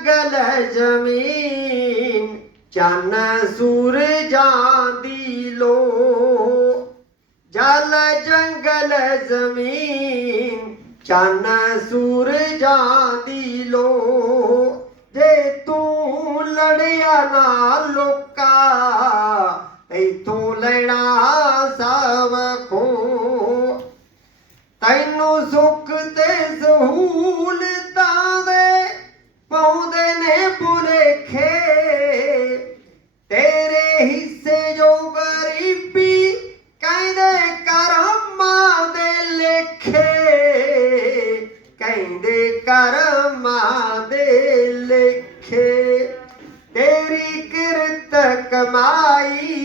ਜੰਗਲ ਜ਼ਮੀਨ, ਚੰਨ ਸੂਰਜਾਂ ਦੀ ਲੋ ਜਲ ਜੰਗਲ ਜ਼ਮੀਨ, ਚੰਨ ਸੂਰਜਾਂ ਦੀ ਲੋ ਜੇ ਤੂੰ ਲੜਿਆ ਨਾ ਲੋਕ ਕਰਮਾਂ ਦੇ ਲੇਖੇ। ਤੇਰੀ ਕਿਰਤ ਕਮਾਈ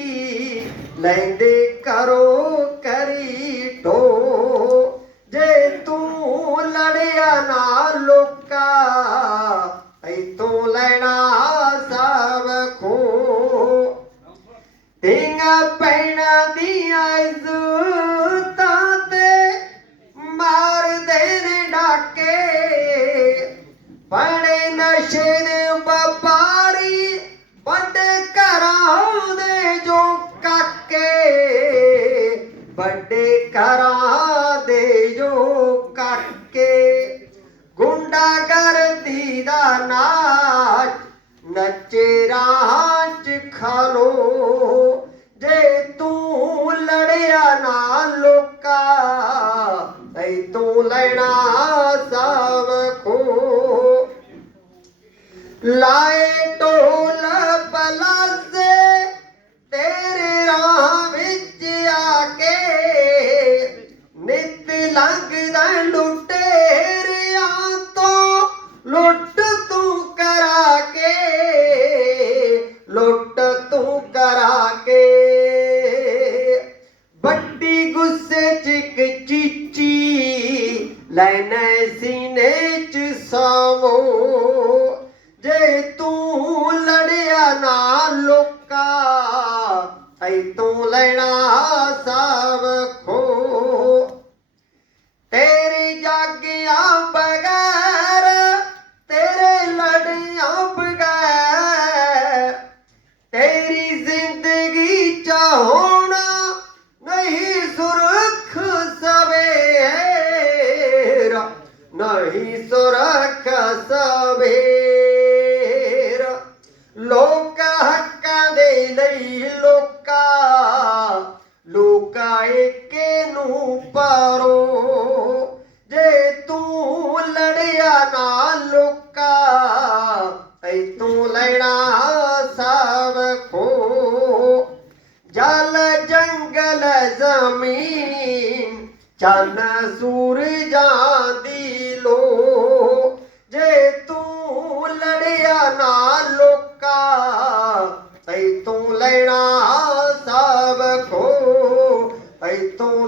ਲੈਂਦੇ ਕਰੋ, ਕਰੀ ਢੋ ਜੇ ਤੂੰ ਲੜਿਆ ਨਾ ਲੋਕਾ ਇਤੋਂ ਲੈਣਾ ਸਭ ਖੋ। ਤੇਗਾ ਪੈਣਾ ਦੀਆਂ ਇਜ਼ਤਾਂ ਤੇ ਮਾਰਦੇ ਨੇ ਡਾਕੇ। ਬੜੇ ਨਸ਼ੇ ਦੇ ਵਪਾਰੀ, ਵੱਡੇ ਘਰਾਂ ਦੇ ਜੋ ਕਾਕੇ, ਵੱਡੇ ਘਰਾਂ ਦੇ ਜੋ ਕਾਕੇ। ਗੁੰਡਾਗਰਦੀ ਦਾ ਨਾਚ, ਨੱਚੇ ਰਾਹ ਚ ਖਲੋ ਜੇ ਤੂੰ ਲੜਿਆ ਨਾ ਲੋਕਾਂ ਲਾਏ ਢੋਲ ਪਲਾਜ਼ੇ ਤੇਰੇ ਰਾਹ ਵਿੱਚ ਆ ਕੇ। ਨਿਤ ਲੰਘਦਾ ਲੁਟੇਰਿਆਂ ਤੋਂ ਲੁੱਟ ਤੂੰ ਕਰਾ ਕੇ। ਲੁੱਟ ਤੂੰ ਕਰਾ ਕੇ। ਵੱਡੀ ਗੁੱਸੇ ਚ ਇੱਕ ਚੀਚੀ ਲੈਣੇ ਸੀਨੇ ਚ ਸਾਵੋ। ਜੇ ਤੂੰ ਲੜਿਆ ਨਾ ਲੋਕਾ ਐ ਤੂੰ ਲੈਣਾ ਲੋਕਾ ਲੋਕਾ ਏਕੇ ਨੂੰ ਪਾਰੋ। ਜੇ ਤੂੰ ਲੜਿਆ ਨਾ ਲੋਕਾ ਤੂੰ ਲੈਣਾ ਸਭ ਖੋ। ਜਲ ਜੰਗਲ ਜ਼ਮੀਨ, ਚੰਨ ਸੂਰਜਾਂ ਦੀ ਲੋ। ਜੇ ਤੂੰ ਲੜਿਆ ਨਾ